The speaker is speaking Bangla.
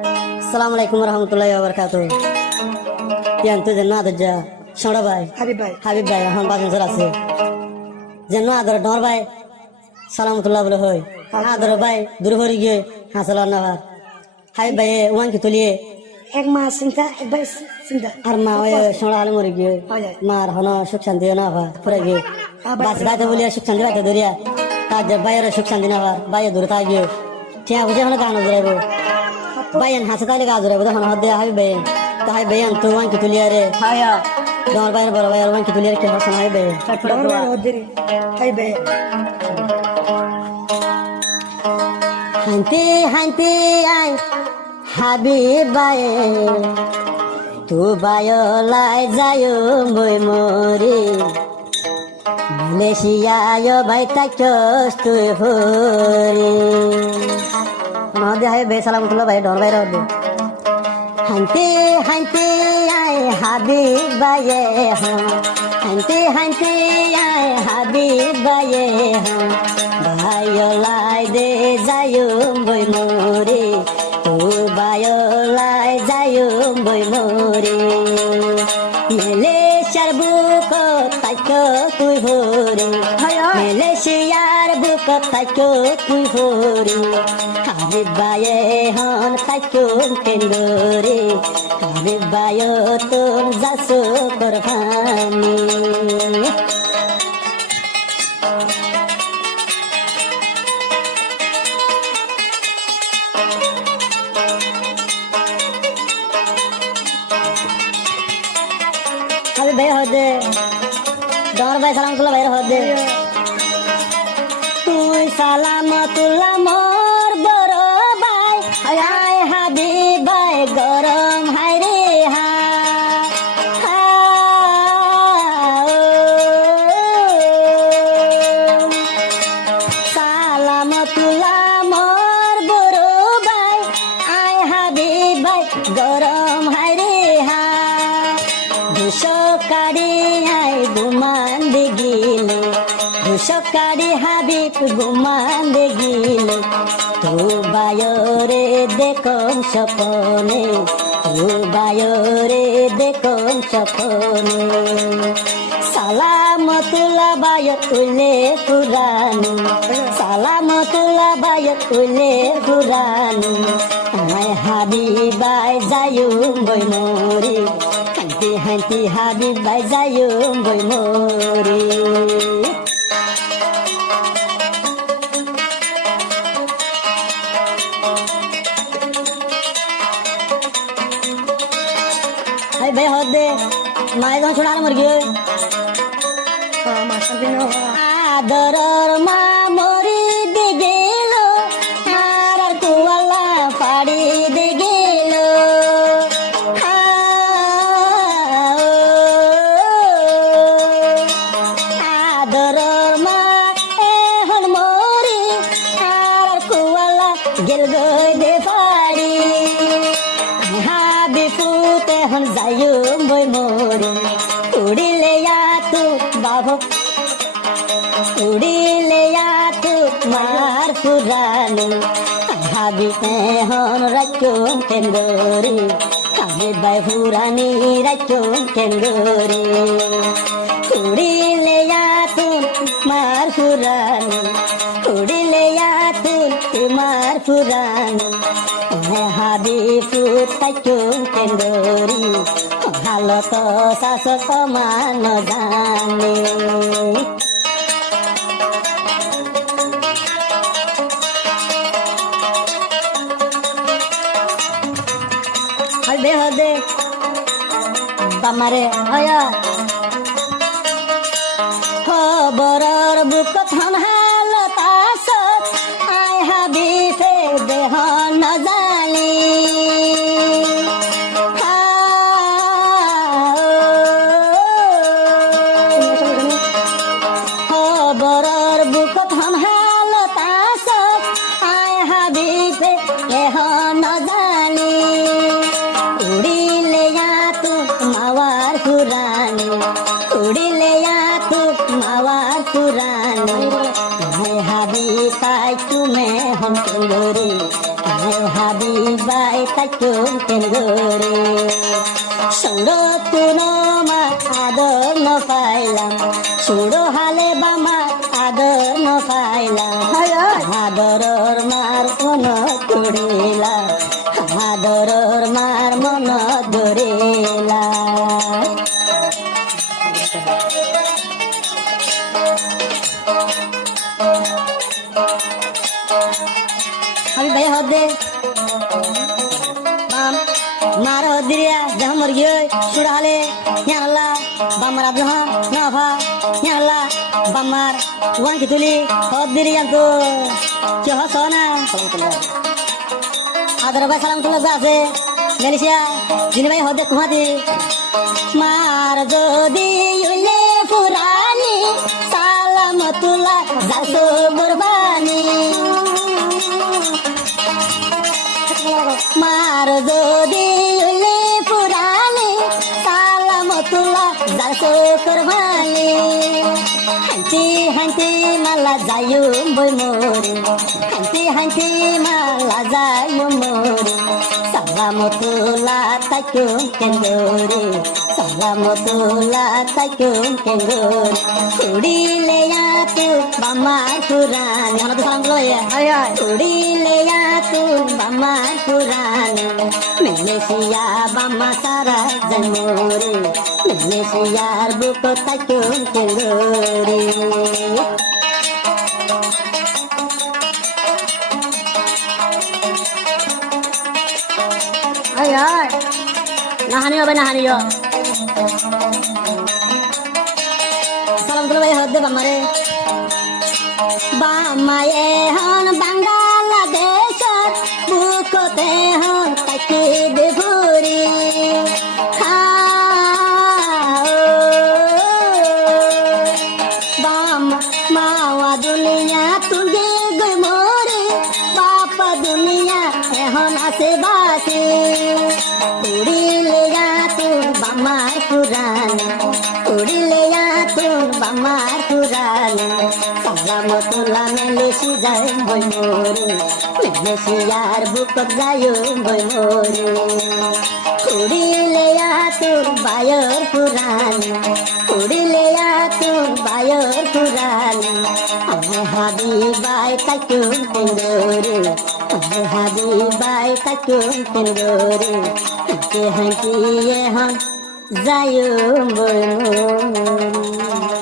Assalamualaikum warahmatullahi wabarakatuh. Yang tu jenna tu ja, Shonda bhai, Habib bhai, हम बात में जरा से jenna adar dor bhai, Salamatullah bolo hoy. Adar bhai, durhori gye, hasalan na bhai. Habib bhai, uang kituliye. এক মাস চিন্তা একবার চিন্তা আর মা ওই সোনা আলে মরে গিয়ে মার হন সুখ শান্তি না হওয়া পরে গিয়ে বাস গাইতে বলিয়া সুখ শান্তি রাখতে ধরিয়া তার যে বাইরে সুখ শান্তি না হওয়া বাইরে দূরে থাক গিয়ে ঠিক বুঝে হলে গান জোরাইব বাইন হাসে তাইলে গা জোরাইব তখন হদ দেয়া হাবি বাইন তো হাই বাইন তো ওয়ান কি তুলিয়া রে তোমার বাইরে বড় ভাই ওয়ান কি তুলিয়া কি হসন হাই বাইন হান্তি হান্তি আই Habib bae tu bayo lai jayo moi mori Malaysia yo bai takos tu hori Node hai be salamatullah bai dor bai rod Hanti hanti ai Habib bae ha Hanti hanti ai Habib bae ha bayo lai de jayo moi mori tu bayo lai jayo boy mori Malaysiar buko taiko tui hori Malaysiar buko taiko tui hori Habib baye hon taiko kendori Habib bayo tur jaso korfani Habib bhai hode dor bhai salamatullah bhai hode tui salamatullah mor boro bhai ay Habib bhai gorom hai re ha salamatullah mor boro bhai ay Habib bhai gorom hai re ha Dushokari hai guman de gile Dushokari Habib guman de gile Tu bayo re dekom sapone Tu bayo re dekom sapone Salamatullah bayo ule Quranu Salamatullah bayo ule Quranu Ay Habib bhai jayum boy mori Hanti hanti Habib bhai jayum boy mori Hai bhai hode mai don chhodar mar gye Adoror ma mori de gelo marar kuwala padi de gelo Adoror ma ehon mori marar kuwala gel goy de padi Habib pute hon jayum boy mori udile ya tu babo udile ya tu mar puranu Habib hon rakyum kendori Habib bhai purani rakyum kendori udile ya tu mar puranu udile ya tu mar puranu Habib rakyum kendori halo to saso to mano jane Hode hode bamare aya Khoboror bukot hon halat asot ay Habib dehon na jani Khoboror bukot hon halat asot ay Habib dehon na jani Udile ya tu mawar purani তাইকুম কেঙ্গুরে সৌর কোনো মা আদর ন পাইলাম সৌর হালে বামা আদর ন পাইলাম আদরর মার মন করিলা আদরর মার মন ধরিলা আমি ভাই হদে বাম মার হদিরিয়া দেহ মর গিয়ে সুড়ালে ইয়ালা বামার আদহ নভা ইয়ালা বামার ওয়ান কি তুলি হদিরিয়া তো কি হস না আদর ভাই সালাম তুলে আছে মেলিশিয়া যিনি ভাই হদে কুমাদি মার যদি উলে পুরানি সালাম তুলা যাইতো কুরবানি মার যদি উলে পুরানি সালাম তুলা যাইতো কুরবানি হান্তি হান্তি মালা যায়ু বই মোরে হান্তি হান্তি মালা যায়ু মোরে সালামতুল্লাহ তাইকুম কেঙ্গুরে সালামতুল্লাহ তাইকুম কেঙ্গুরে উড়িলে তু বামার পুরাণ আমরা তো সালাম বলো উড়িলে তু বামার পুরাণ মেলেশিয়া বামা সারা জমোরে মেলেশিয়ার বুক তাইকুম কেঙ্গুরে ay ay nahaniyo ba nahaniyo salam tulo bay hodde bamare bamaye hon bangladesh bukote hon taki de buri bam mawa dunia tunge goy more bapa dunia ehon ase base উড়িলে তু বামার পুরাণ উড়িলে তু বামার পুরাণ সালামতুল্লাহ মেলেশি যায় বই মোরে মেলেশিয়ার বুকত যায় বই মোরে উড়িলে তু বায়র পুরাণ উড়িলে তু বায়র পুরাণ আমি হাবিবাই তাইকুম কেঙ্গুরে আমি হাবিবাই তাইকুম কেঙ্গুরে হাঁটি হাঁটি এখন যায়ো বই মোরে